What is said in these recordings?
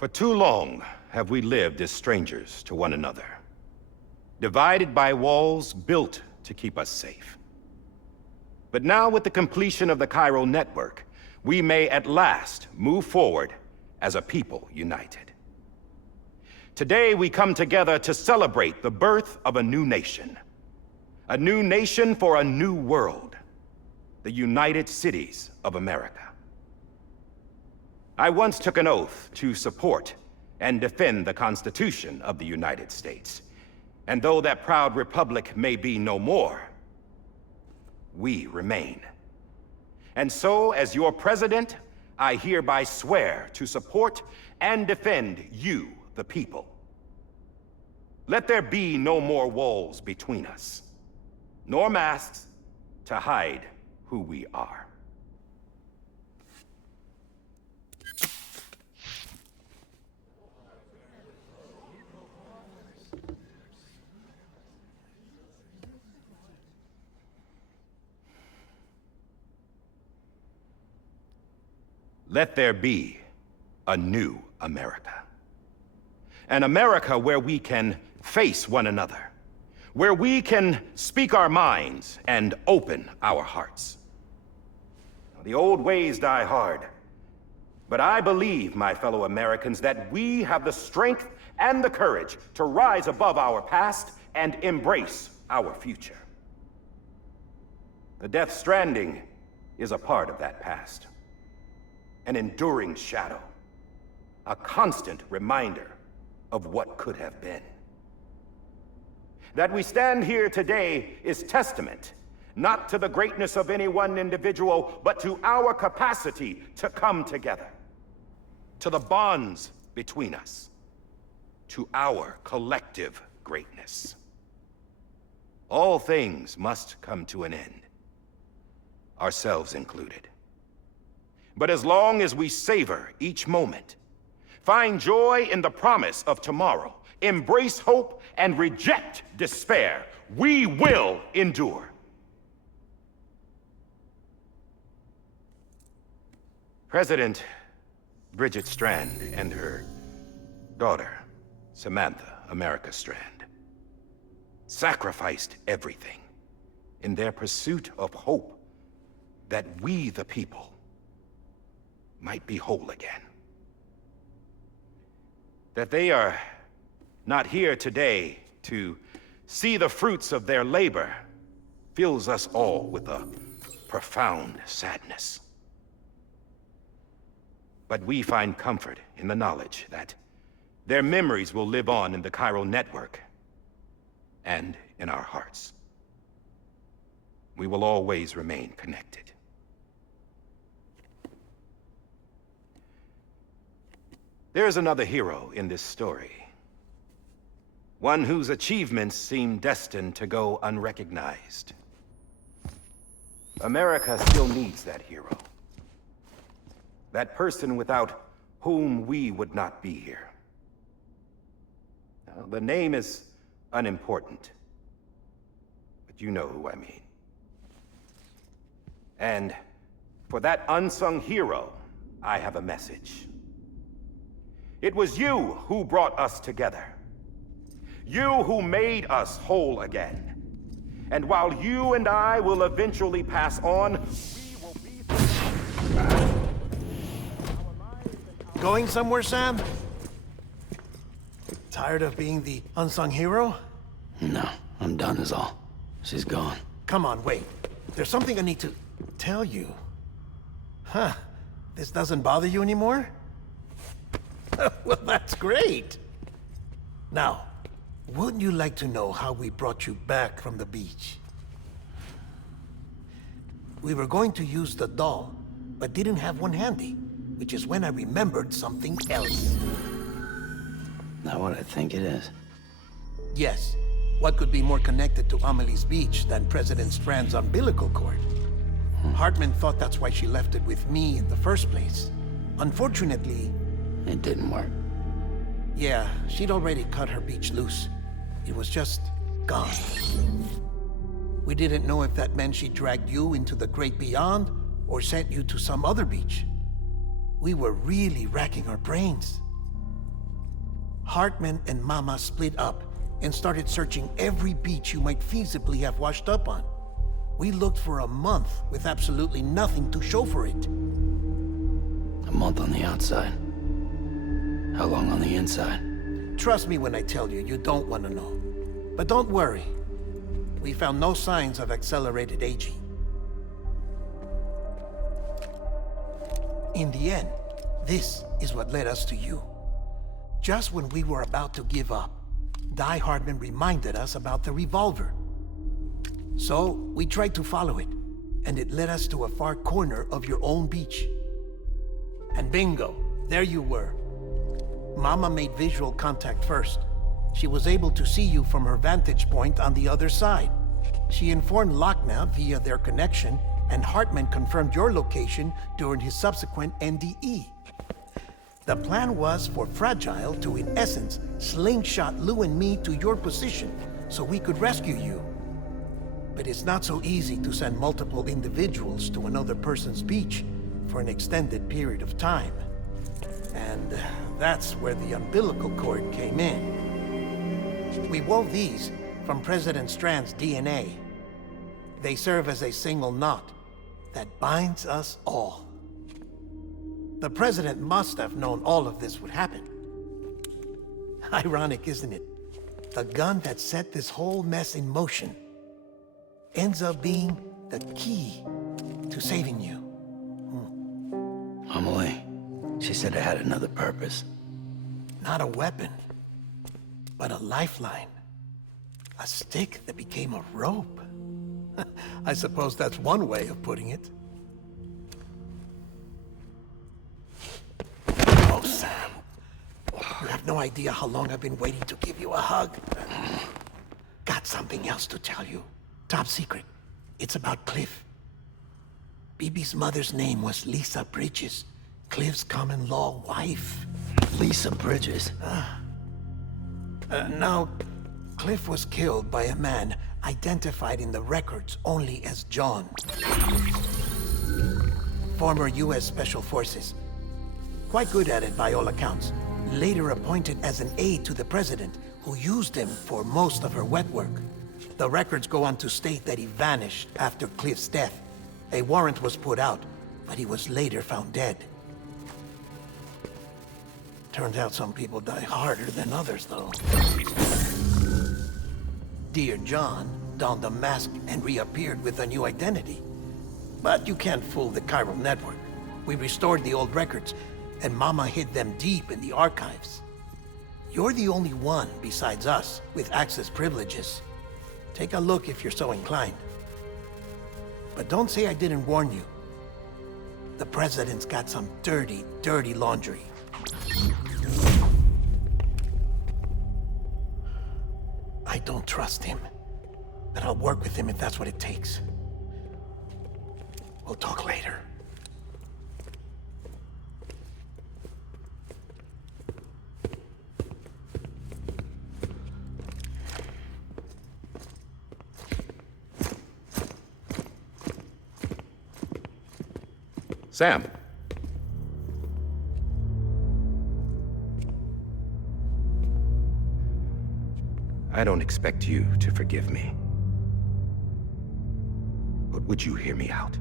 For too long have we lived as strangers to one another, divided by walls built to keep us safe. But now, with the completion of the chiral network, we may at last move forward as a people united. Today, we come together to celebrate the birth of a new nation. A new nation for a new world. The United Cities of America. I once took an oath to support and defend the Constitution of the United States. And though that proud republic may be no more, we remain. And so, as your president, I hereby swear to support and defend you, the people. Let there be no more walls between us, nor masks to hide who we are. Let there be a new America. An America where we can face one another, where we can speak our minds and open our hearts. The old ways die hard, but I believe, my fellow Americans, that we have the strength and the courage to rise above our past and embrace our future. The Death Stranding is a part of that past. An enduring shadow, a constant reminder of what could have been. That we stand here today is testament, not to the greatness of any one individual, but to our capacity to come together, to the bonds between us, to our collective greatness. All things must come to an end, ourselves included. But as long as we savor each moment, find joy in the promise of tomorrow, embrace hope, and reject despair, we will endure. President Bridget Strand and her daughter, Samantha America Strand, sacrificed everything in their pursuit of hope that we, the people, might be whole again. That they are not here today to see the fruits of their labor fills us all with a profound sadness. But we find comfort in the knowledge that their memories will live on in the chiral network and in our hearts. We will always remain connected. There's another hero in this story. One whose achievements seem destined to go unrecognized. America still needs that hero. That person without whom we would not be here. Now, the name is unimportant, but you know who I mean. And for that unsung hero, I have a message. It was you who brought us together. You who made us whole again. And while you and I will eventually pass on, we will be... Going somewhere, Sam? Tired of being the unsung hero? No, I'm done is all. She's gone. Come on, wait. There's something I need to tell you. Huh. This doesn't bother you anymore? Well, that's great. Now, wouldn't you like to know how we brought you back from the beach? We were going to use the doll, but didn't have one handy, which is when I remembered something else. Not what I think it is. Yes. What could be more connected to Amelie's beach than President Strand's umbilical cord? Hartman thought that's why she left it with me in the first place. Unfortunately... It didn't work. Yeah, she'd already cut her beach loose. It was just gone. We didn't know if that meant she dragged you into the great beyond, or sent you to some other beach. We were really racking our brains. Hartman and Mama split up and started searching every beach you might feasibly have washed up on. We looked for a month with absolutely nothing to show for it. A month on the outside. How long on the inside? Trust me when I tell you, you don't want to know. But don't worry. We found no signs of accelerated aging. In the end, this is what led us to you. Just when we were about to give up, Die Hardman reminded us about the revolver. So, we tried to follow it, and it led us to a far corner of your own beach. And bingo, there you were. Mama made visual contact first. She was able to see you from her vantage point on the other side. She informed Lockna via their connection, and Hartman confirmed your location during his subsequent NDE. The plan was for Fragile to, in essence, slingshot Lou and me to your position so we could rescue you. But it's not so easy to send multiple individuals to another person's beach for an extended period of time. And that's where the umbilical cord came in. We wove these from President Strand's DNA. They serve as a single knot that binds us all. The President must have known all of this would happen. Ironic, isn't it? The gun that set this whole mess in motion ends up being the key to saving you. Amelie, she said it had another purpose. Not a weapon, but a lifeline. A stick that became a rope. I suppose that's one way of putting it. Oh, Sam. You have no idea how long I've been waiting to give you a hug. Got something else to tell you. Top secret. It's about Cliff. BB's mother's name was Lisa Bridges, Cliff's common-law wife. Lisa Bridges? Now, Cliff was killed by a man identified in the records only as John. Former U.S. Special Forces. Quite good at it by all accounts. Later appointed as an aide to the president, who used him for most of her wet work. The records go on to state that he vanished after Cliff's death. A warrant was put out, but he was later found dead. Turns out some people die harder than others, though. Dear John donned a mask and reappeared with a new identity. But you can't fool the chiral network. We restored the old records, and Mama hid them deep in the archives. You're the only one besides us with access privileges. Take a look if you're so inclined. But don't say I didn't warn you. The president's got some dirty, dirty laundry. I don't trust him, but I'll work with him if that's what it takes. We'll talk later. Sam. I don't expect you to forgive me. But would you hear me out?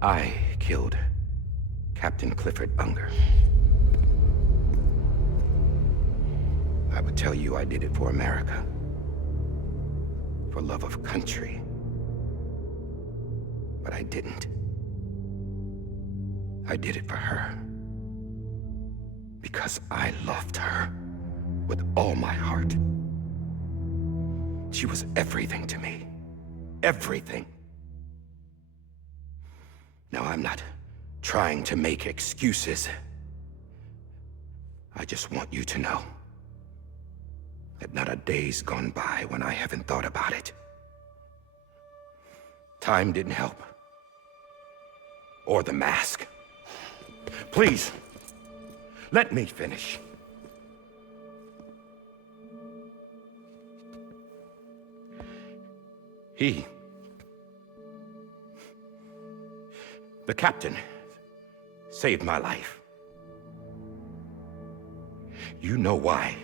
I killed Captain Clifford Unger. I would tell you I did it for America. For love of country. But I didn't. I did it for her. Because I loved her with all my heart. She was everything to me. Everything. Now, I'm not trying to make excuses. I just want you to know that not a day's gone by when I haven't thought about it. Time didn't help. Or the mask. Please, let me finish. The captain saved my life. You know why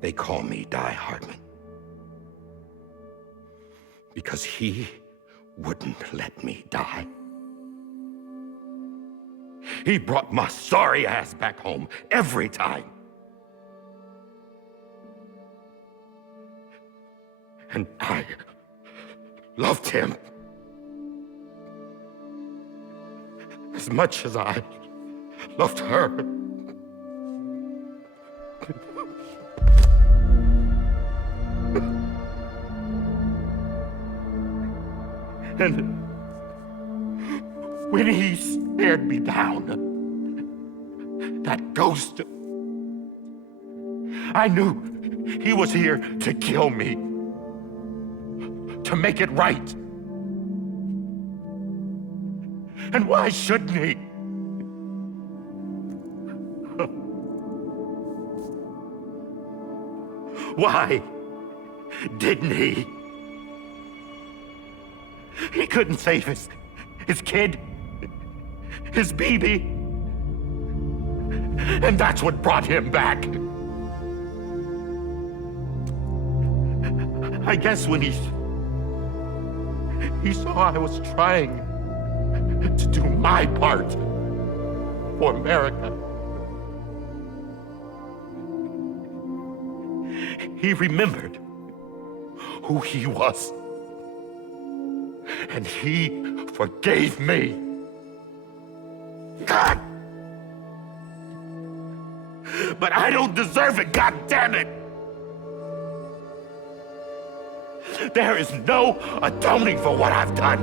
they call me Die Hardman? Because he wouldn't let me die. He brought my sorry ass back home every time. And I loved him as much as I loved her. And when he stared me down, that ghost, I knew he was here to kill me, to make it right. And why shouldn't he? Why didn't he? He couldn't save his kid, his baby. And that's what brought him back. I guess when he saw I was trying to do my part for America, he remembered who he was. And he forgave me. God! But I don't deserve it, God damn it! There is no atoning for what I've done.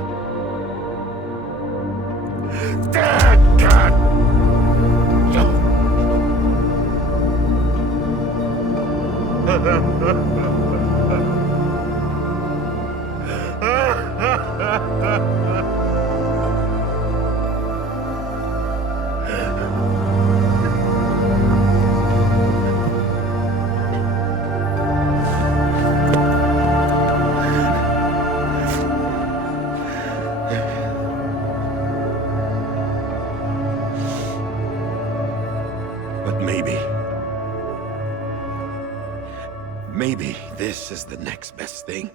God! But maybe this is the next best thing.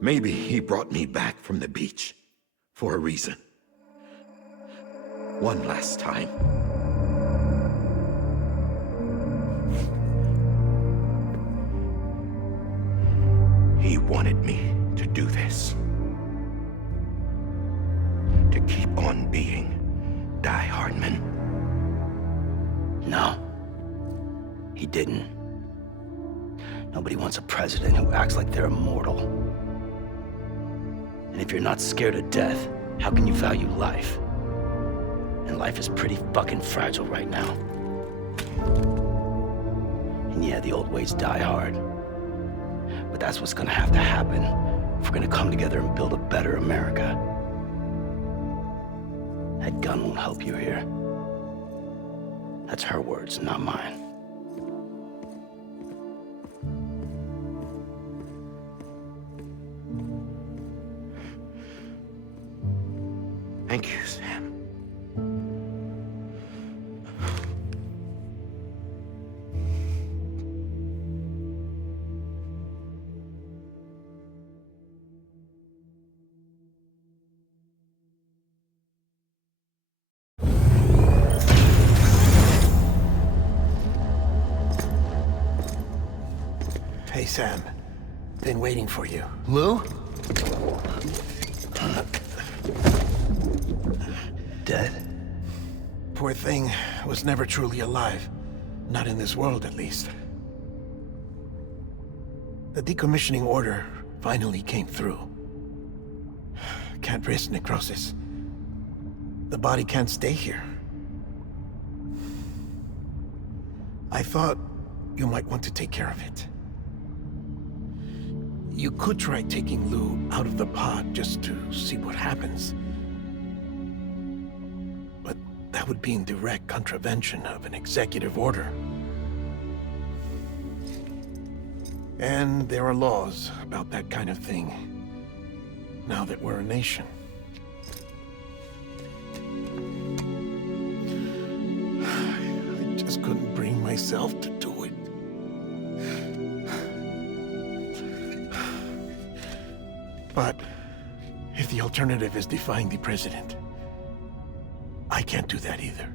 Maybe he brought me back from the beach for a reason. One last time. He wanted me to do this. To keep on being Die Hardman. No. He didn't. Nobody wants a president who acts like they're immortal. And if you're not scared of death, how can you value life? And life is pretty fucking fragile right now. And yeah, the old ways die hard. But that's what's gonna have to happen if we're gonna come together and build a better America. That gun won't help you here. That's her words, not mine. Thank you, Sam. Hey, Sam. Been waiting for you. Lou? Dead? Poor thing was never truly alive. Not in this world, at least. The decommissioning order finally came through. Can't risk necrosis. The body can't stay here. I thought you might want to take care of it. You could try taking Lou out of the pod just to see what happens. But that would be in direct contravention of an executive order. And there are laws about that kind of thing, now that we're a nation. myself to do it. But if the alternative is defying the president, I can't do that either.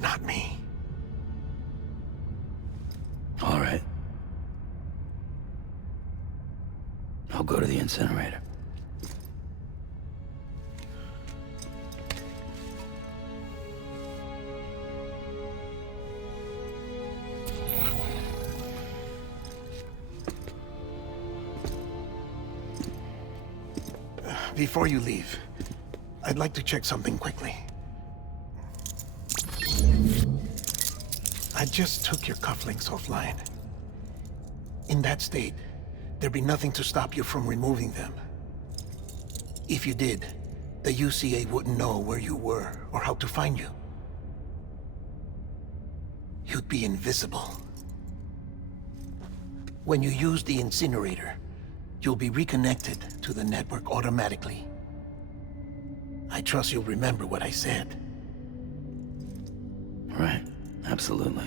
Not me. All right. I'll go to the incinerator. Before you leave, I'd like to check something quickly. I just took your cufflinks offline. In that state, there'd be nothing to stop you from removing them. If you did, the UCA wouldn't know where you were or how to find you. You'd be invisible. When you use the incinerator, you'll be reconnected to the network automatically. I trust you'll remember what I said. Right, absolutely.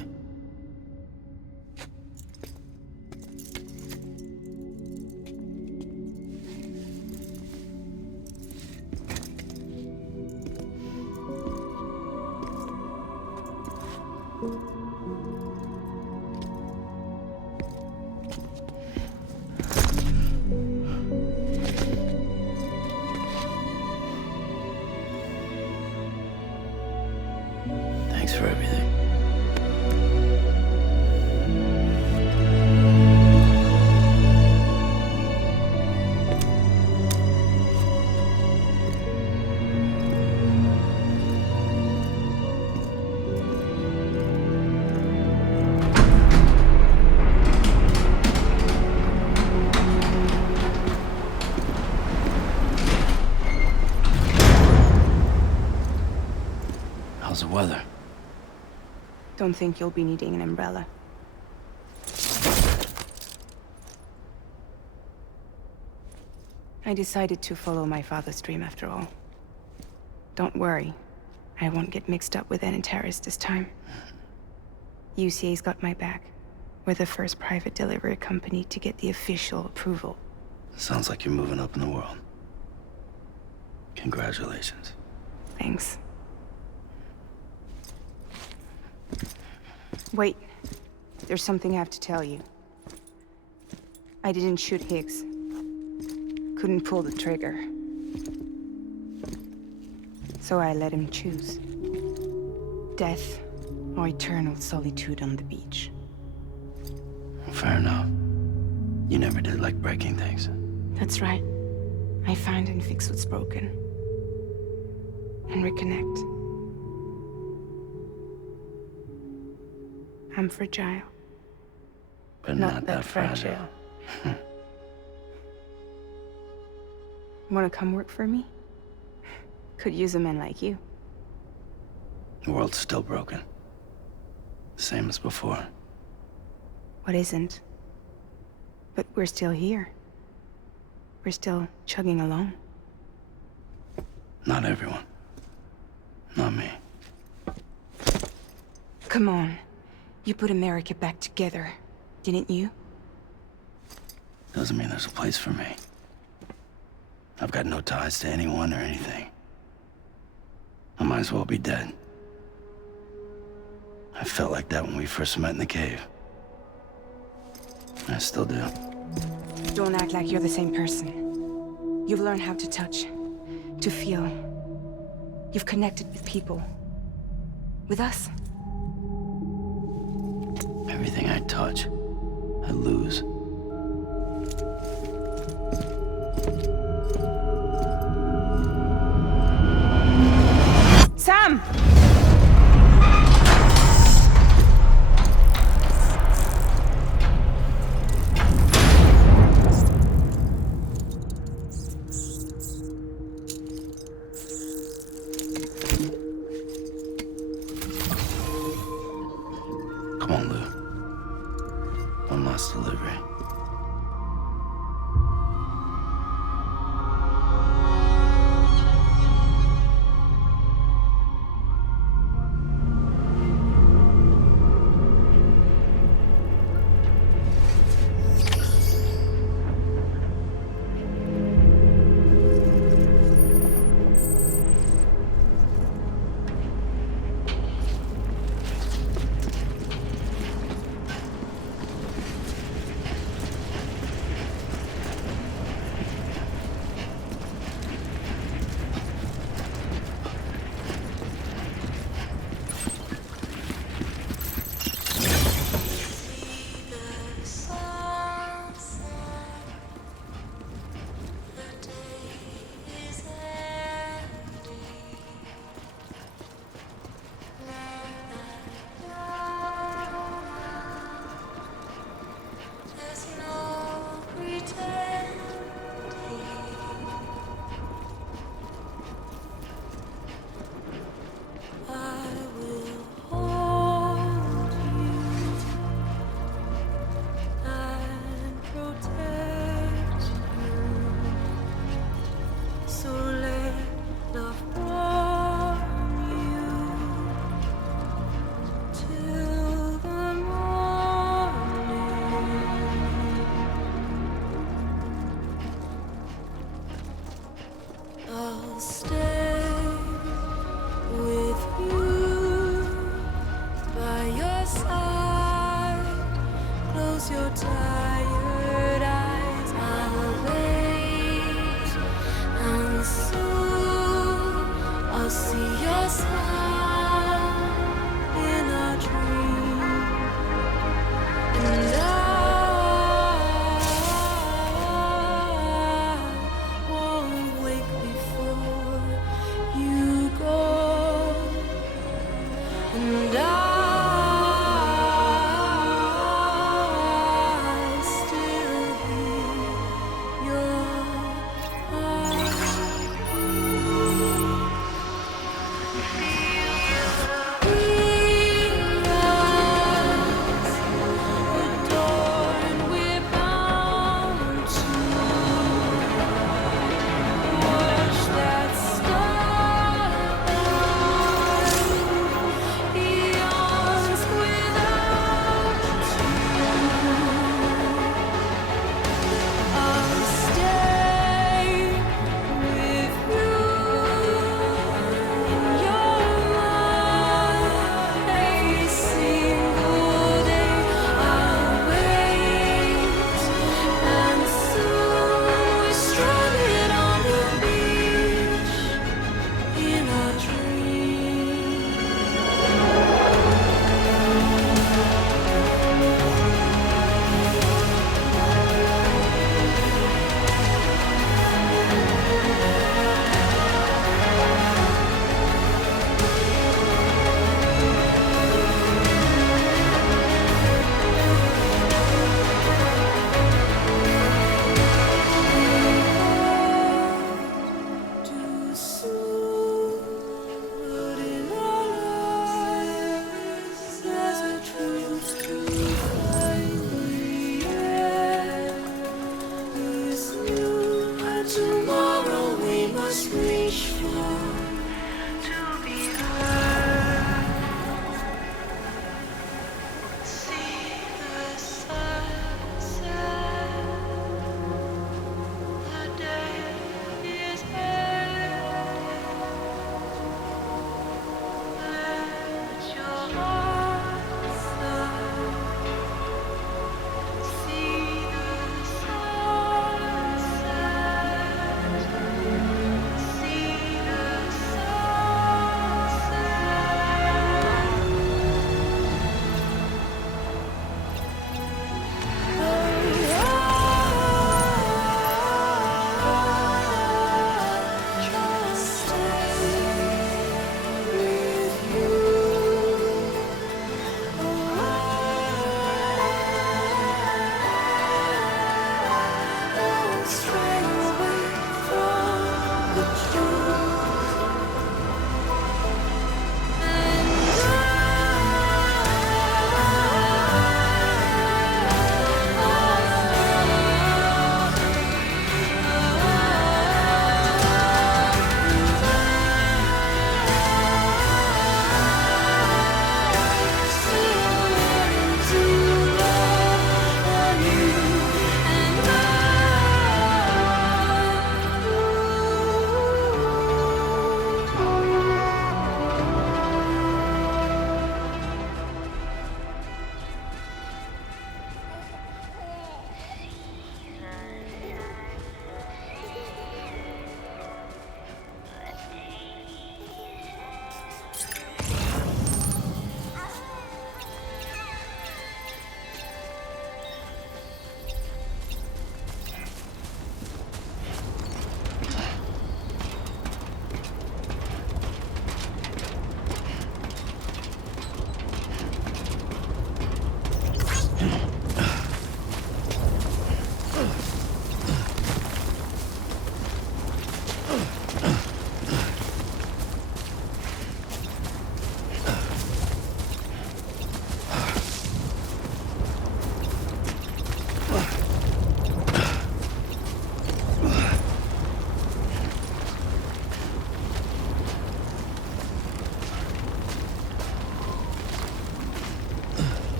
Thanks for everything. How's the weather? Don't think you'll be needing an umbrella. I decided to follow my father's dream after all. Don't worry, I won't get mixed up with any terrorists this time. UCA's got my back. We're the first private delivery company to get the official approval. Sounds like you're moving up in the world. Congratulations. Thanks. Wait, there's something I have to tell you. I didn't shoot Higgs. Couldn't pull the trigger. So I let him choose. Death or eternal solitude on the beach. Fair enough. You never did like breaking things. That's right. I find and fix what's broken. And reconnect. I'm fragile. But not that fragile. Wanna come work for me? Could use a man like you. The world's still broken. Same as before. What isn't? But we're still here. We're still chugging along. Not everyone. Not me. Come on. You put America back together, didn't you? Doesn't mean there's a place for me. I've got no ties to anyone or anything. I might as well be dead. I felt like that when we first met in the cave. I still do. Don't act like you're the same person. You've learned how to touch, to feel. You've connected with people. With us. Everything I touch, I lose. Sam! Come on, Lou. One last delivery. I'll stay with you by your side. Close your tired eyes. I'll wait, and soon I'll see your smile in a dream, and I won't wake before you go, and I still hear your adorned, we're bound to watch that starlight eons without you. I'll stay with you in your mind every single day. I'll wait, and soon we're stranded on the beach in a dream. Too soon, but in our lives there's a truth to find. Is new, and tomorrow we must reach for to be heard. See the sunset. The day is ending. Let your heart see the sunset. See the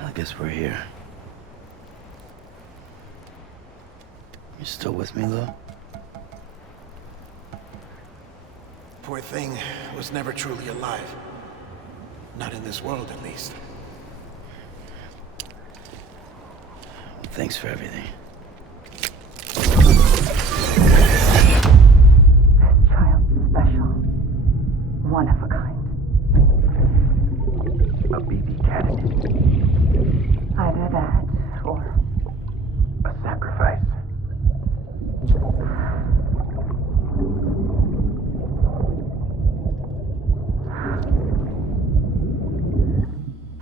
I guess we're here. You still with me, Lou? Poor thing was never truly alive. Not in this world, at least. Thanks for everything. Child special. One of a kind. A BB candidate. Either that, or A sacrifice.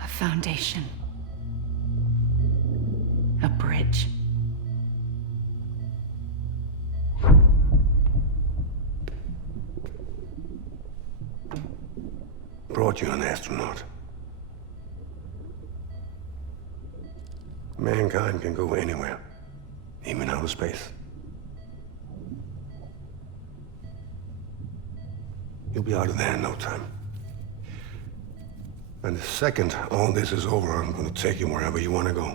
a foundation. A bridge. Brought you an astronaut. Mankind can go anywhere, even outer space. You'll be out of there in no time. And the second all this is over, I'm gonna take you wherever you wanna go.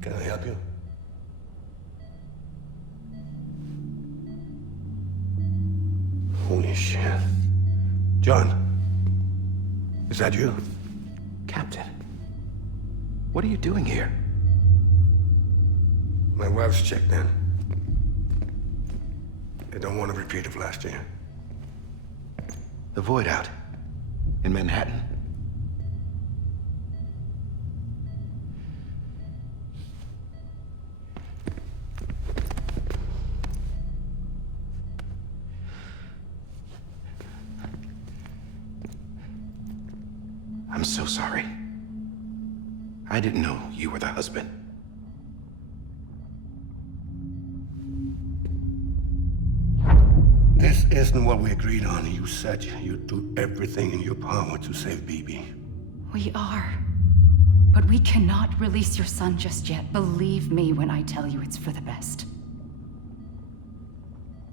Can I help you? Holy shit. John, is that you? Captain, what are you doing here? My wife's checked in. They don't want a repeat of last year. The Void Out in Manhattan. I'm so sorry. I didn't know you were the husband. This isn't what we agreed on. You said you'd do everything in your power to save BB. We are. But we cannot release your son just yet. Believe me when I tell you it's for the best.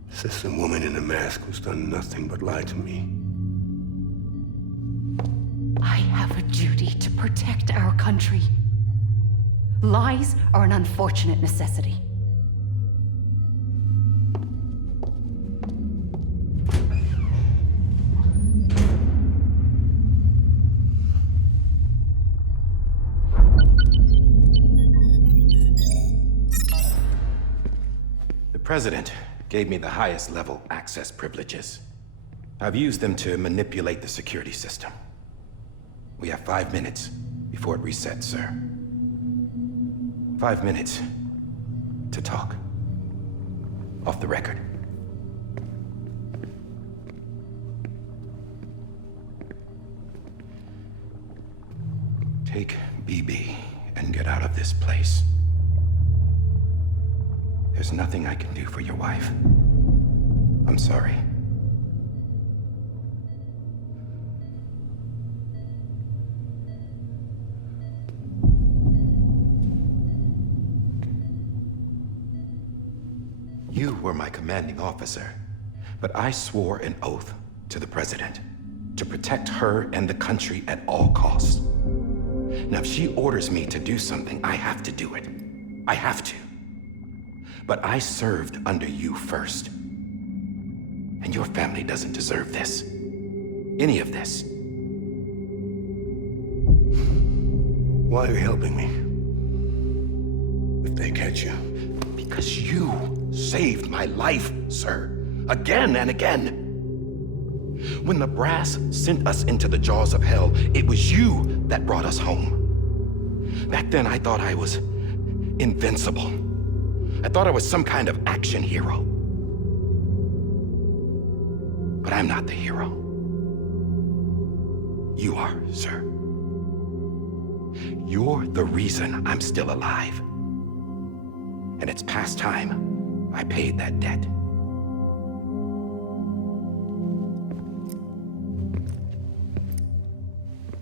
This is a woman in a mask who's done nothing but lie to me. I have a duty to protect our country. Lies are an unfortunate necessity. The President gave me the highest level access privileges. I've used them to manipulate the security system. We have 5 minutes before it resets, sir. 5 minutes to talk. Off the record. Take BB and get out of this place. There's nothing I can do for your wife. I'm sorry. You were my commanding officer, but I swore an oath to the President to protect her and the country at all costs. Now, if she orders me to do something, I have to do it. I have to. But I served under you first. And your family doesn't deserve this. Any of this. Why are you helping me? If they catch you. Because you saved my life, sir. Again and again. When the brass sent us into the jaws of hell, it was you that brought us home. Back then, I thought I was invincible. I thought I was some kind of action hero. But I'm not the hero. You are, sir. You're the reason I'm still alive. And it's past time I paid that debt.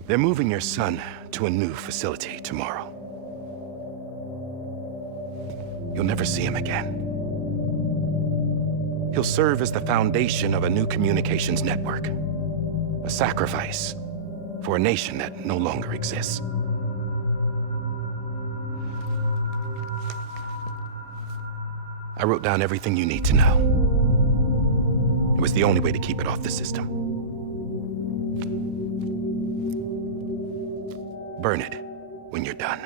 They're moving your son to a new facility tomorrow. You'll never see him again. He'll serve as the foundation of a new communications network. A sacrifice for a nation that no longer exists. I wrote down everything you need to know. It was the only way to keep it off the system. Burn it when you're done.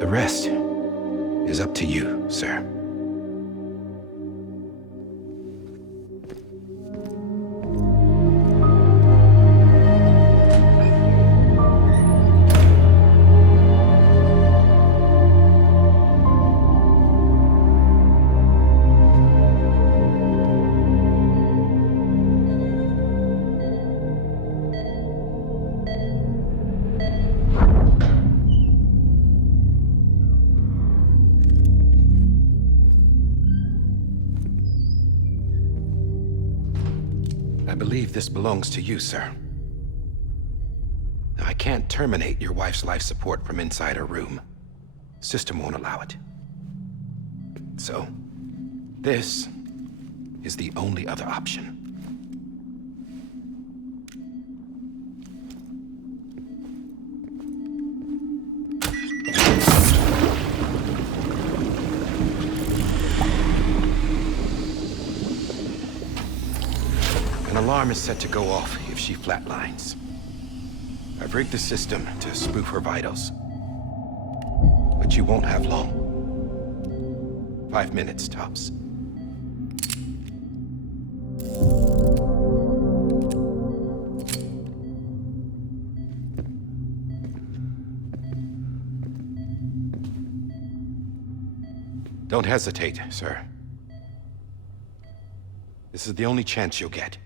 The rest is up to you, sir. I believe this belongs to you, sir. Now, I can't terminate your wife's life support from inside her room. System won't allow it. So, this is the only other option. An alarm is set to go off if she flatlines. I've rigged the system to spoof her vitals. But you won't have long. 5 minutes, tops. Don't hesitate, sir. This is the only chance you'll get.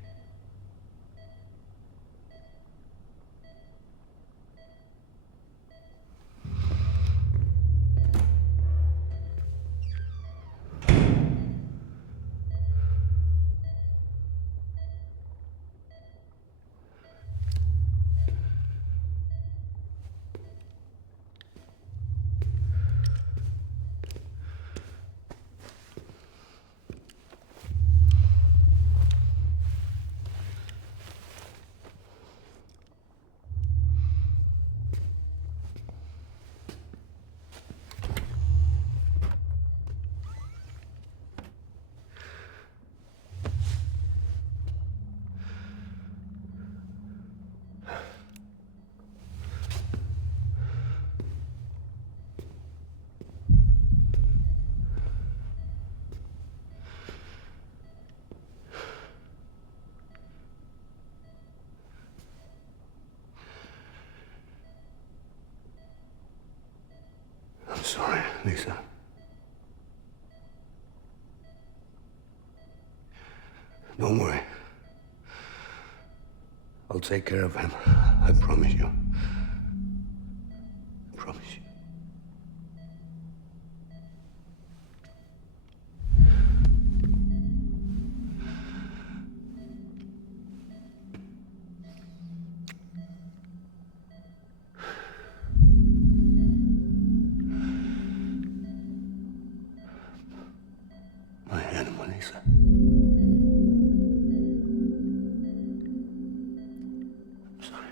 I'm sorry, Lisa. Don't worry. I'll take care of him. I promise you. I promise you. My animal, Lisa. I'm sorry.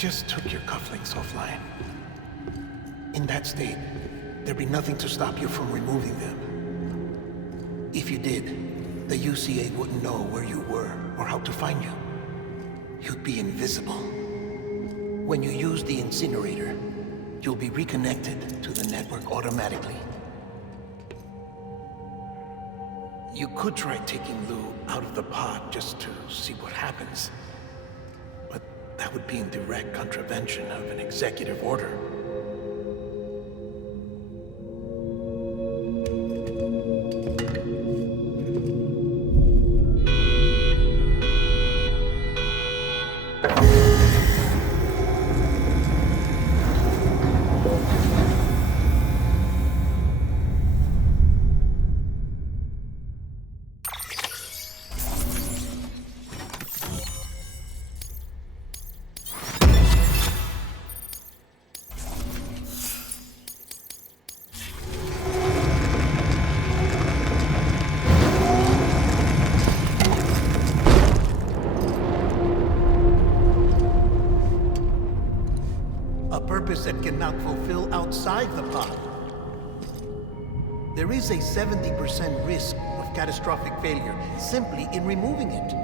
just took your cufflinks offline. In that state, there'd be nothing to stop you from removing them. If you did, the UCA wouldn't know where you were or how to find you. You'd be invisible. When you use the incinerator, you'll be reconnected to the network automatically. You could try taking Lou out of the pod just to see what happens. But that would be in direct contravention of an executive order. That cannot fulfill outside the pod. There is a 70% risk of catastrophic failure simply in removing it.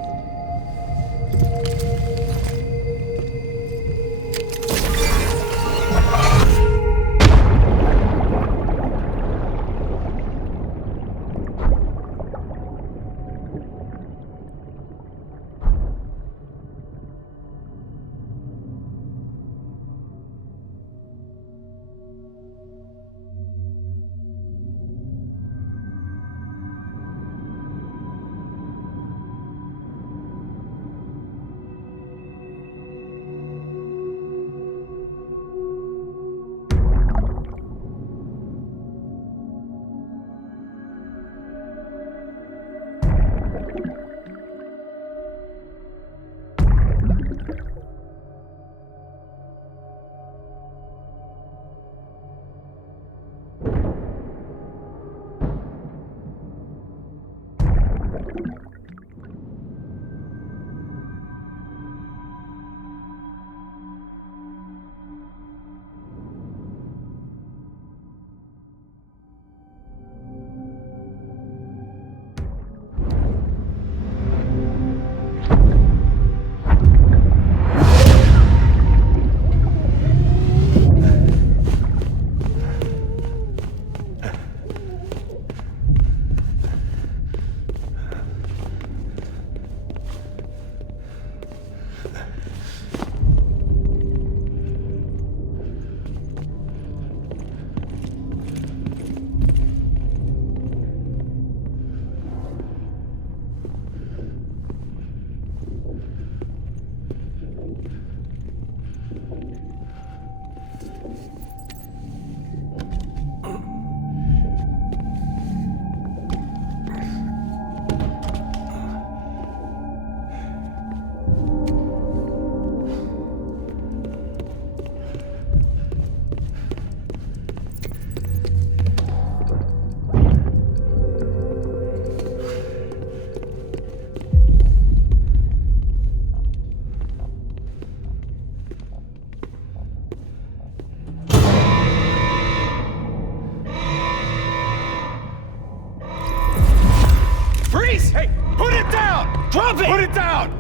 Hey, put it down! Drop it! Put it down!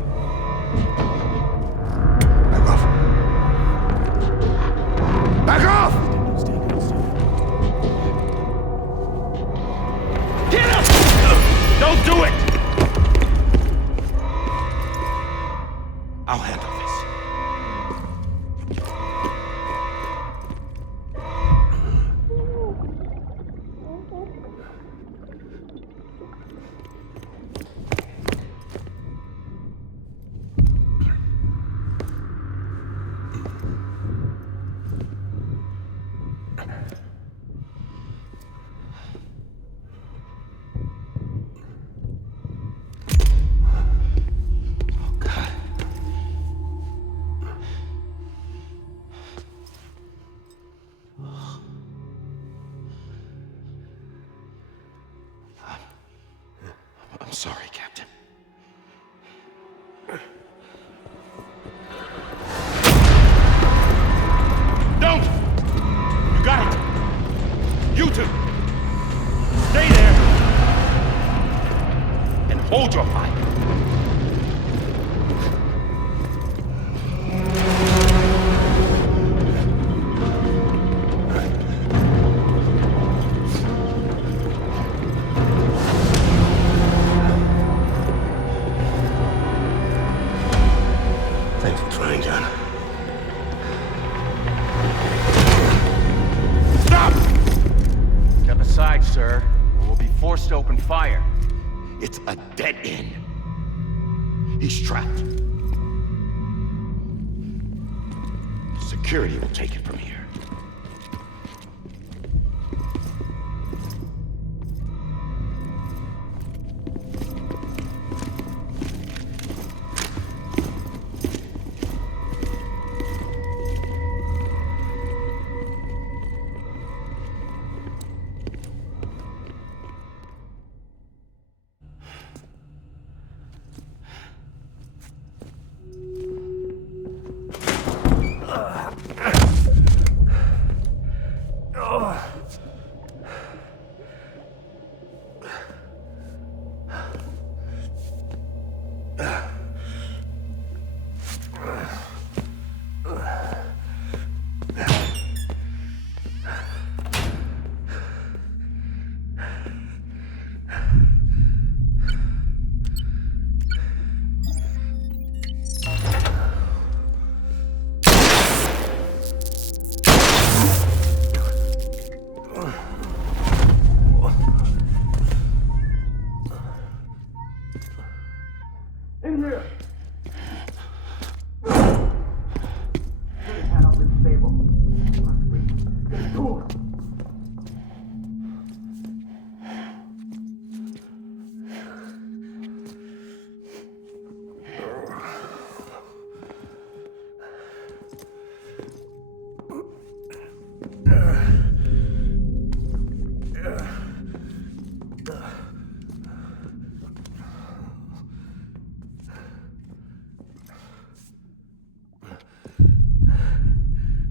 Back off. Back off! Get up! Don't do it! I'll handle this. I'm sorry, Captain. Hold your fire. Thanks for trying, John. Stop! Step aside, sir, or we'll be forced to open fire. It's a dead end. He's trapped. Security will take it from here.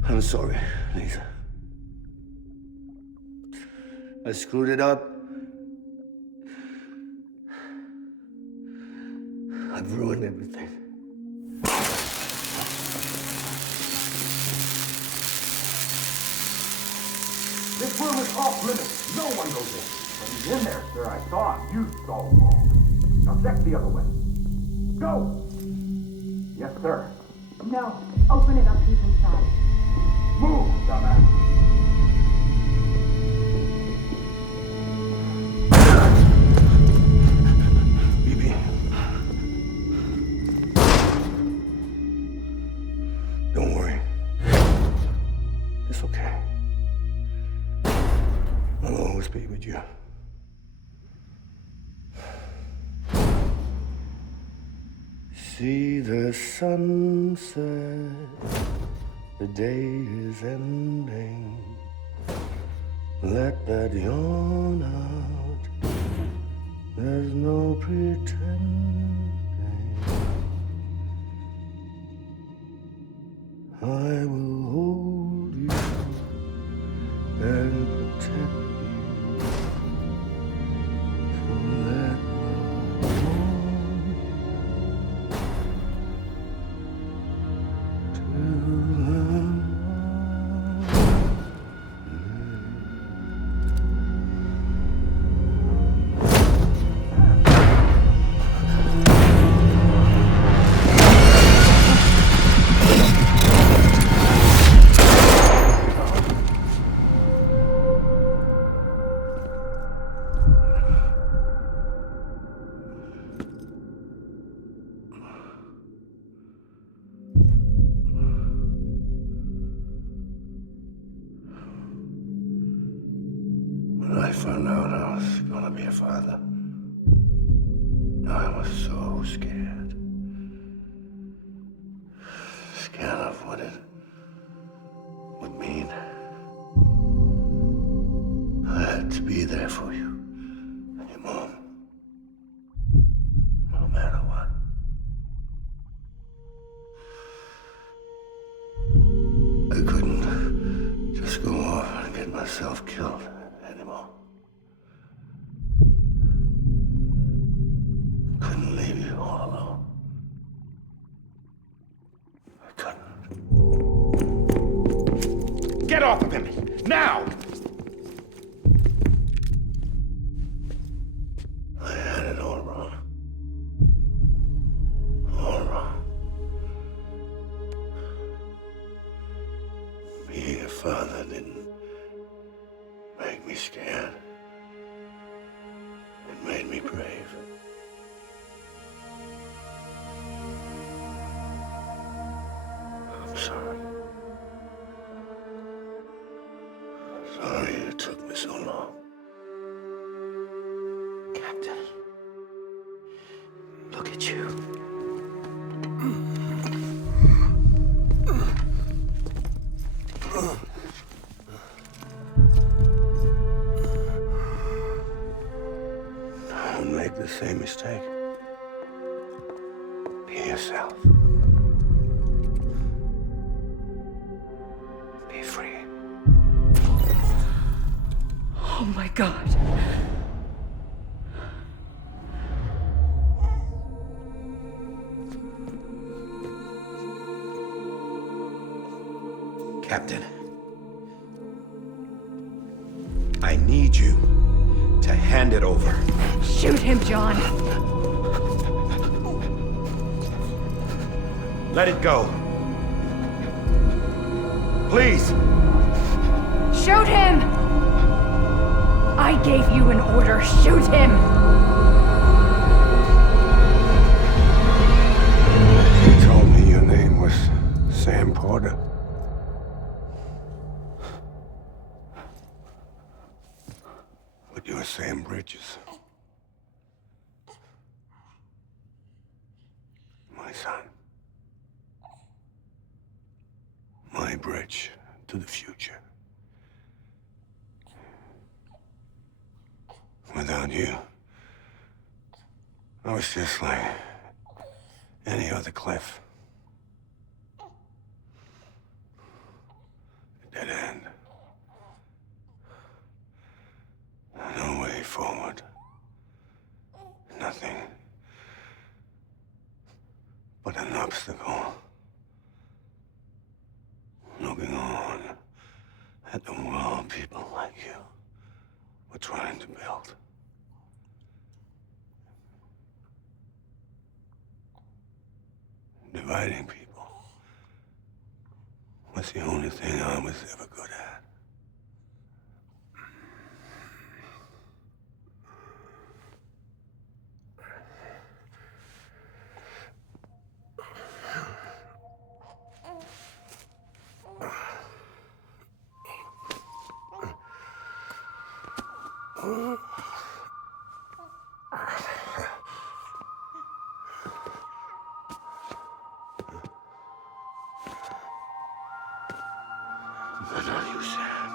I'm sorry, Lisa. I screwed it up. I've ruined everything. This room is off limits. No one goes in. But he's in there, sir. I saw him. You saw him wrong. Now check the other way. Go! Yes, sir. No. Open it up deep inside. Move, dumbass. Bibi. Don't worry. It's okay. I'll always be with you. See the sunset, the day is ending. Let that yawn out, there's no pretending. I will hold you and protect you. So let I found out I was gonna be a father, I was so scared. Scared of what it would mean. I had to be there for you and your mom, no matter what. I couldn't just go off and get myself killed anymore. off of him! Now! I had it all wrong. All wrong. Being a father didn't make me scared. It made me brave. I'm sorry. Sorry it took me so long. Captain, look at you. Don't make the same mistake. Be yourself. Be free. Oh my God. Captain, I need you to hand it over. Shoot him, John. Let it go. Please. Shoot him! I gave you an order. Shoot him! You told me your name was Sam Porter. But you're Sam Bridges. My son. My bridge to the future. Without you, I was just like any other Cliff. A dead end. No way forward. Nothing but an obstacle. Looking on at the world people like you were trying to build. Dividing people was the only thing I was ever good at. But not you, Sam.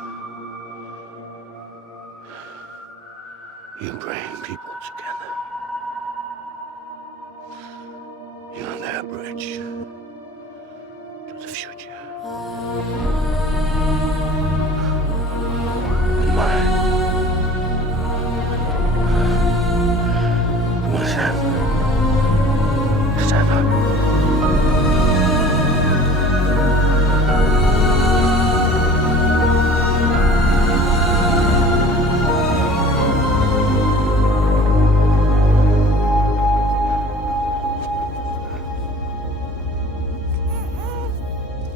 You bring people together. You're their bridge to the future. And mine. Come on, Sam. Stand up.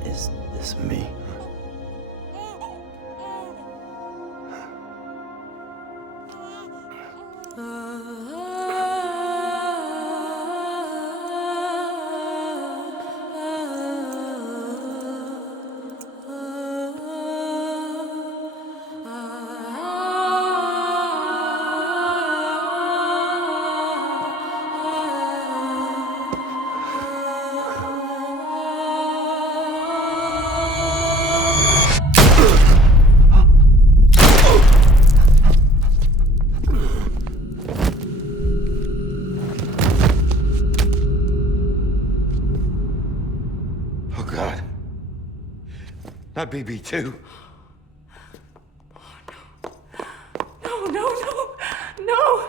Is this me? Oh, God. Not BB2. No, no, no, no!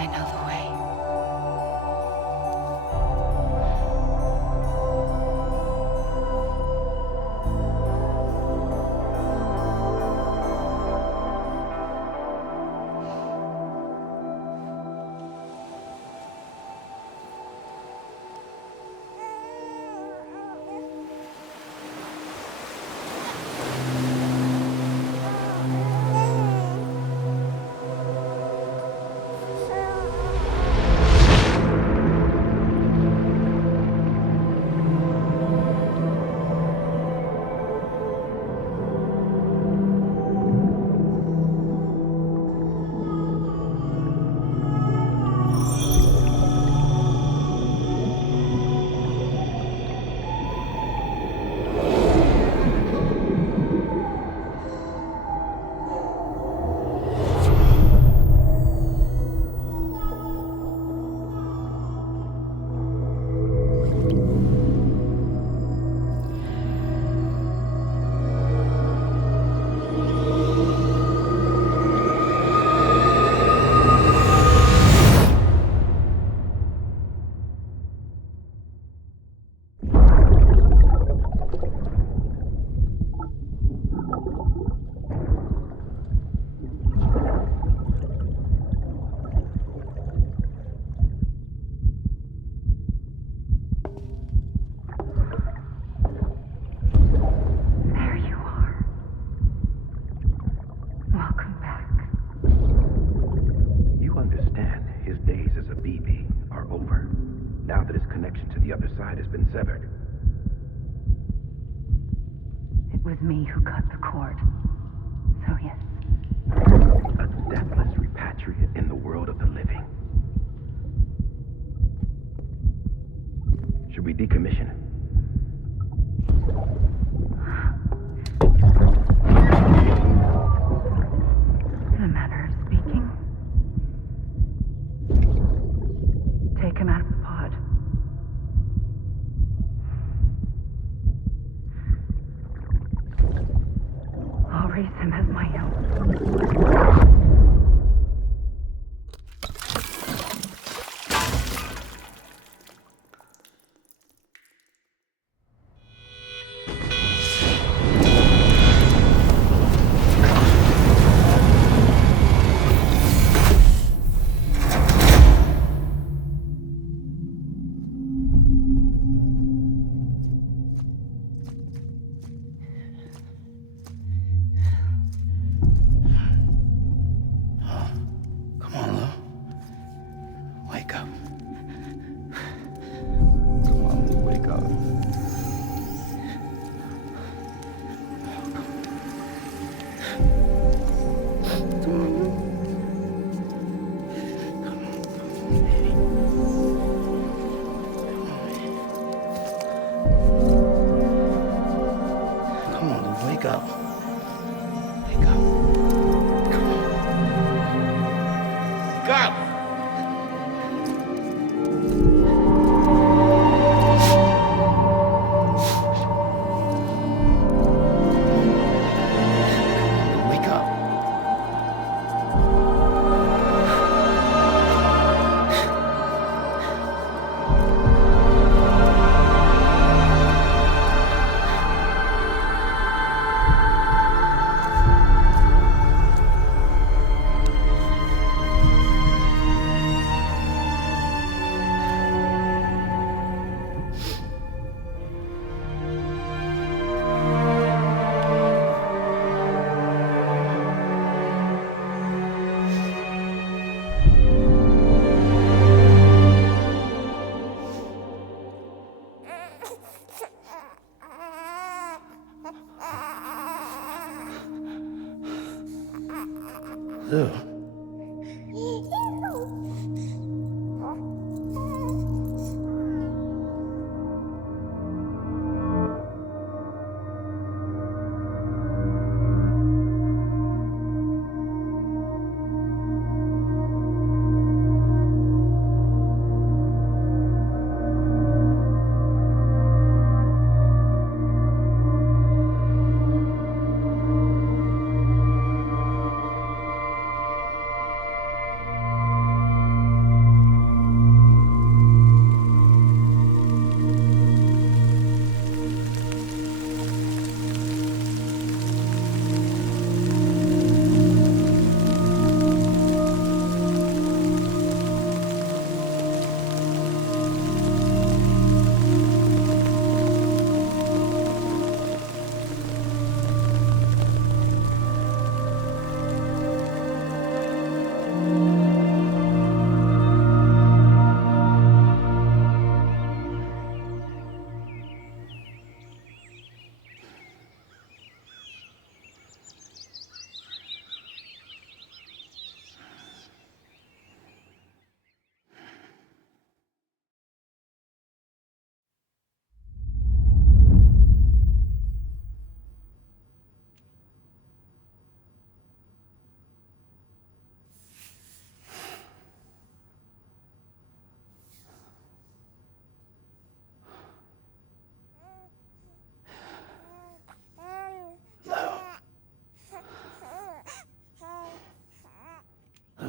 I know the way. Severed. It was me who cut the cord. So yes. A deathless repatriate in the world of the living. Should we decommission it? In a manner of speaking. Take him out of the pod. I'll raise him as my own.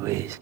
Louise.